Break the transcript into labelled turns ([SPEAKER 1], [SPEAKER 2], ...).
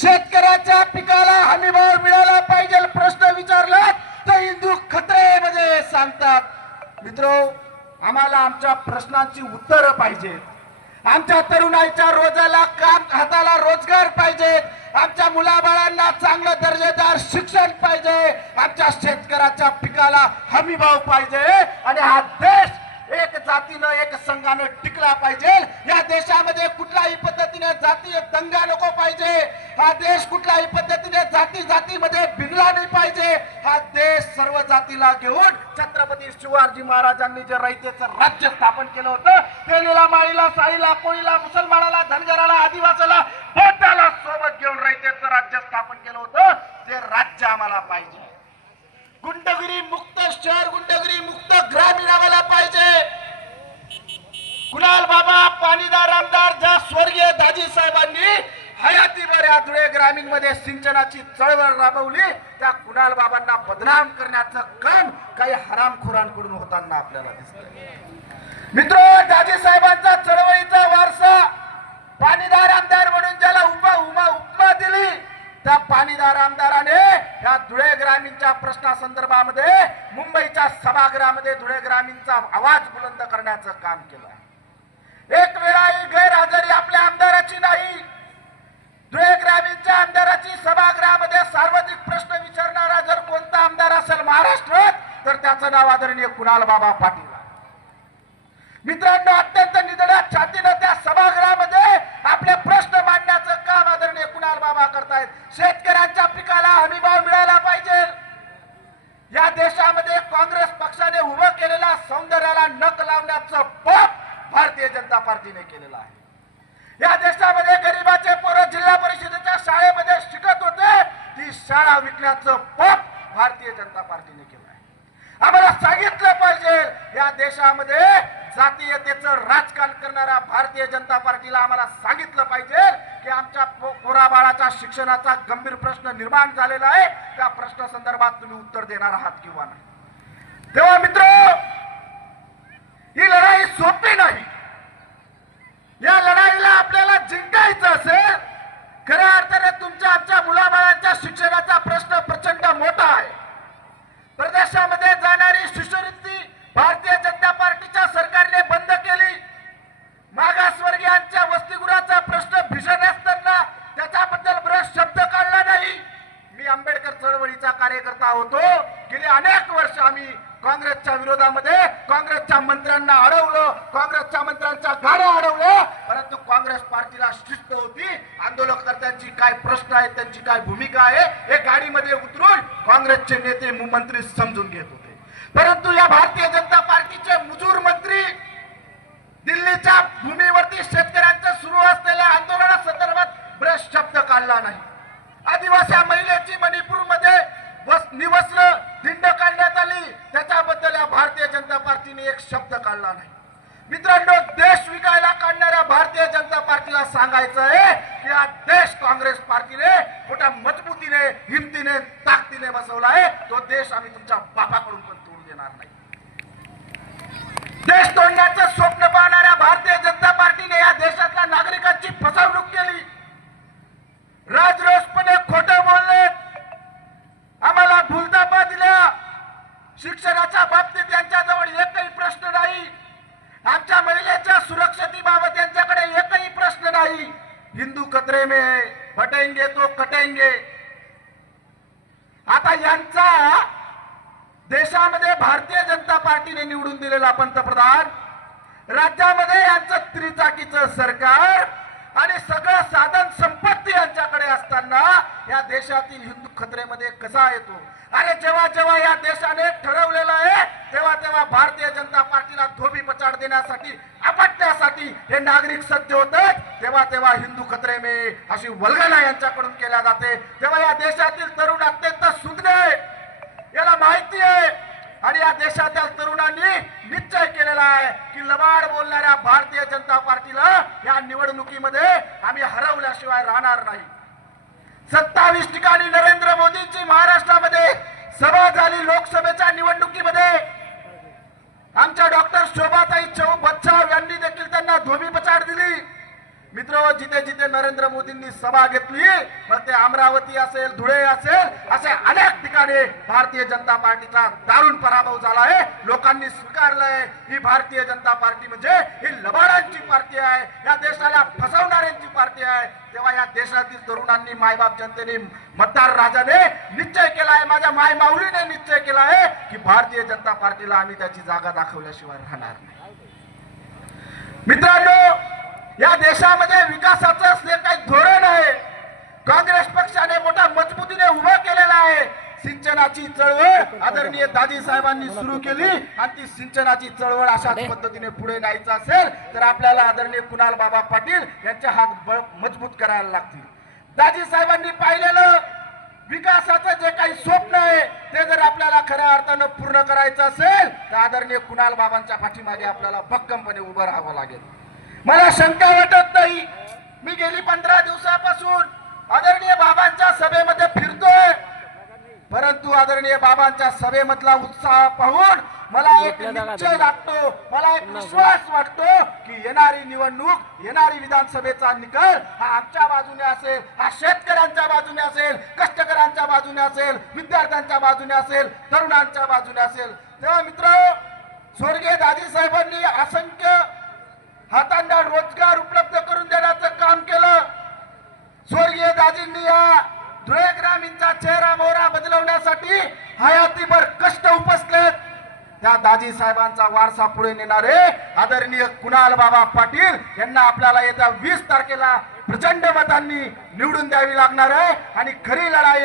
[SPEAKER 1] शेतकऱ्याच्या पिकाला हमीभाव मिळाला पाहिजे प्रश्न विचारला तर हिंदू खत्रे मध्ये सांगतात मित्र आम्हाला आमच्या प्रश्नांची उत्तरं पाहिजेत. आमच्या तरुणाईच्या रोजाला काम हाताला रोजगार पाहिजेत आमच्या मुलाबाळांना चांगलं दर्जेदार शिक्षण पाहिजे. आमच्या शेतकऱ्याच्या पिकाला हमीभाव पाहिजे. आणि हा देश एक जातीनं एक संघानं टिकला पाहिजे. या देशामध्ये कुठल्याही पद्धतीने जातीय दंगा नको पाहिजे. हा देश कुठल्याही पद्धतीने जाती जातीमध्ये भिनला नाही पाहिजे. हा देश सर्व जातीला घेऊन छत्रपती शिवाजी महाराजांनी जे रयतेचं राज्य स्थापन केलं होतं ते माळीला साईला कोळीला मुसलमानाला धनगराला आदिवासाला बौद्धाला सोबत घेऊन रयतेचं राज्य स्थापन केलं होतं. ते राज्य आम्हाला पाहिजे. गुंडगिरी मुक्त शहर गुंडगिरी मुक्त ग्रामीण आम्हाला पाहिजे. कुणाल बाबा पाणीदार आमदार ज्या स्वर्गीय दाजी साहेबांनी हयातीभर या धुळे ग्रामीणमध्ये सिंचनाची चळवळ राबवली. त्या कुणाल बाबांना बदनाम करण्याचं काम काही हरामखोरांकडून होताना आपल्याला दिसत मित्र दाजी साहेबांचा चळवळीचा वारसा पाणीदार आमदार म्हणून ज्याला उपा उमा उपमा दिली त्या पाणीदार आमदाराने या धुळे ग्रामीणच्या प्रश्नासंदर्भामध्ये मुंबईच्या सभागृहामध्ये धुळे ग्रामीणचा आवाज बुलंद करण्याचं काम केलं एक वेळाही गैरहजेरी आदरणीय कुणाल बाबा पाटील. मित्रांनो अत्यंत निधड्या छातीनं त्या सभागृहामध्ये आपले प्रश्न मांडण्याचं काम आदरणीय कुणाल बाबा करतायत. शेतकऱ्यांच्या पिकाला हमीभाव मिळाला पाहिजे. या देशामध्ये काँग्रेस पक्षाने उभं केलेल्या सौंदर्याला नक लावण्याचं पाप भारतीय जनता पार्टीने केलेलं आहे. या देशामध्ये गरिबाचे पोरं जिल्हा परिषदेच्या शाळेमध्ये शिकत होते. ती शाळा विकण्याचं पाप भारतीय जनता पार्टीने केलं. आम्हाला सांगितलं पाहिजे या देशामध्ये जातीयतेचं राजकारण करणाऱ्या भारतीय जनता पार्टीला आम्हाला सांगितलं पाहिजे की आमच्या पोराबाळाच्या शिक्षणाचा गंभीर प्रश्न निर्माण झालेला आहे. त्या प्रश्न संदर्भात तुम्ही उत्तर देणार आहात किंवा नाही. तेव्हा मित्र ही लढाई सोपी नाही. या लढाईला आपल्याला जिंकायचं असेल खऱ्या अर्थाने तुमच्या आमच्या मुलाबाळांच्या शिक्षणाचा प्रश्न प्रचंड मोठा आहे प्रदेशामध्ये जाणारी शिष्यवृत्ती भारतीय जनता पार्टीच्या सरकारने बंद केली मागासवर्गीयांच्या वसतिगृहाचा प्रश्न भीषण असताना त्याच्याबद्दल बरेच शब्द काढला नाही मी आंबेडकर चळवळीचा कार्यकर्ता होतो. गेली अनेक वर्ष आम्ही काँग्रेसच्या विरोधामध्ये काँग्रेसच्या मंत्र्यांना अडवलं काँग्रेसच्या मंत्र्यांच्या गाड्या अडवल्या परंतु काँग्रेस पार्टीला शिस्त होती. आंदोलनकर्त्यांची काय प्रश्न आहेत त्यांची काय भूमिका आहे हे गाडीमध्ये उतरून काँग्रेसचे नेते मंत्री समजून घेत होते. परंतु या भारतीय जनता पार्टीचे मुजूर मंत्री दिल्लीच्या भूमीवरती शेतकऱ्यांचं सुरू असलेल्या आंदोलना संदर्भात ब्रश शब्द काढला नाही. भारतीय जनता पार्टीने एक शब्द काढला नाही. मित्रांनो देश विकायला काढणाऱ्या भारतीय जनता पार्टीला सांगायचं आहे की हा देश काँग्रेस पार्टीने मोठ्या मजबूतीने हिमतीने ताकदीने बसवला आहे. तो देश आम्ही तुमच्या बापाकडून पण तोडू देणार नाही. देश तोडण्याचं स्वप्न पाहणाऱ्या भारतीय जनता पार्टीने या देशातल्या नागरिकांची फसवणूक केली. राजरोसपणे खोटं शिक्षणाच्या बाबतीत यांच्याजवळ एकही प्रश्न नाही. आमच्या महिलेच्या सुरक्षतेबाबत यांच्याकडे एकही प्रश्न नाही. हिंदू कत्रे में फटेंगे तो कटेंगे. आता यांचा देशामध्ये भारतीय जनता पार्टीने निवडून दिलेला पंतप्रधान राज्यामध्ये यांचं त्रिचाकीचं सरकार आणि सगळं साधन देशातील हिंदू खतरेमध्ये कसा येतो? अरे जेव्हा जेव्हा या देशाने ठरवलेलं आहे तेव्हा तेव्हा भारतीय जनता पार्टीला धोबी पचाड देण्यासाठी आपटण्यासाठी हे नागरिक सज्ज होतात तेव्हा तेव्हा हिंदू खतरे मे अशी वल्गना यांच्याकडून केल्या जाते. तेव्हा या देशातील तरुण अत्यंत सुज्ञ आहे. याला माहिती आहे. आणि या देशातील तरुणांनी निश्चय केलेला आहे की लबाड बोलणाऱ्या भारतीय जनता पार्टीला या निवडणुकीमध्ये आम्ही हरवल्याशिवाय राहणार नाही. सत्तावीस ठिकाणी नरेंद्र मोदींची महाराष्ट्रामध्ये सभा झाली लोकसभेच्या निवडणुकीमध्ये. आमच्या डॉक्टर शोभाताई चौ बच्चाव यांनी देखील त्यांना धोबी पचाड दिली. मित्र जिथे जिथे नरेंद्र मोदींनी सभा घेतली मग ते अमरावती असेल धुळे असेल असे अनेक ठिकाणी भारतीय जनता पार्टीचा दारुण पराभव झाला आहे. लोकांनी स्वीकारलंय ही भारतीय जनता पार्टी म्हणजे ही लबाडांची पार्टी आहे. या देशाला फसवणाऱ्यांची पार्टी आहे. तेव्हा या देशातील तरुणांनी मायबाप जनतेने मतदार राजाने निश्चय केला आहे माझ्या माय माऊलीने निश्चय केला आहे की भारतीय जनता पार्टीला आम्ही त्याची जागा दाखवल्याशिवाय राहणार नाही. मित्रांनो या देशामध्ये विकासाचं असले काही धोरण आहे. काँग्रेस पक्षाने मोठ्या मजबूतीने उभं केलेलं आहे. सिंचनाची चळवळ आदरणीय दाजी साहेबांनी सुरू केली आणि ती सिंचनाची चळवळ अशाच पद्धतीने पुढे न्यायचं असेल तर आपल्याला आदरणीय कुणाल बाबा पाटील यांचे हात मजबूत करायला लागतील. दाजी साहेबांनी पाहिलेलं विकासाचं जे काही स्वप्न आहे ते जर आपल्याला खऱ्या अर्थानं पूर्ण करायचं असेल तर आदरणीय कुणाल बाबांच्या पाठीमागे आपल्याला भक्कमपणे उभं राहावं लागेल. मला शंका वाटत नाही. मी गेली पंधरा दिवसापासून आदरणीय बाबांच्या सभेमध्ये फिरतोय. परंतु आदरणीय बाबांच्या सभेमधला उत्साह पाहून मला एक निश्चय लागतो. मला एक विश्वास वाटतो की येणारी निवडणूक येणारी विधानसभेचा निकाल हा आमच्या बाजूने असेल हा शेतकऱ्यांच्या बाजूने असेल कष्टकऱ्यांच्या बाजूने असेल विद्यार्थ्यांच्या बाजूने असेल तरुणांच्या बाजूने असेल. तेव्हा मित्र स्वर्गीय दादी साहेबांनी असंख्य हातांना रोजगार उपलब्ध करून देण्याचं काम केलं स्वर्गीय दाजींनी या धुळे ग्रामीणचा चेहरा मोहरा बदलवण्यासाठी हयातीभर कष्ट उपसलेत त्या साहेबांचा वारसा पुढे नेणारे आदरणीय कुणाल बाबा पाटील यांना आपल्याला येत्या वीस तारखेला प्रचंड मतांनी निवडून द्यावी लागणार आहे आणि खरी लढाई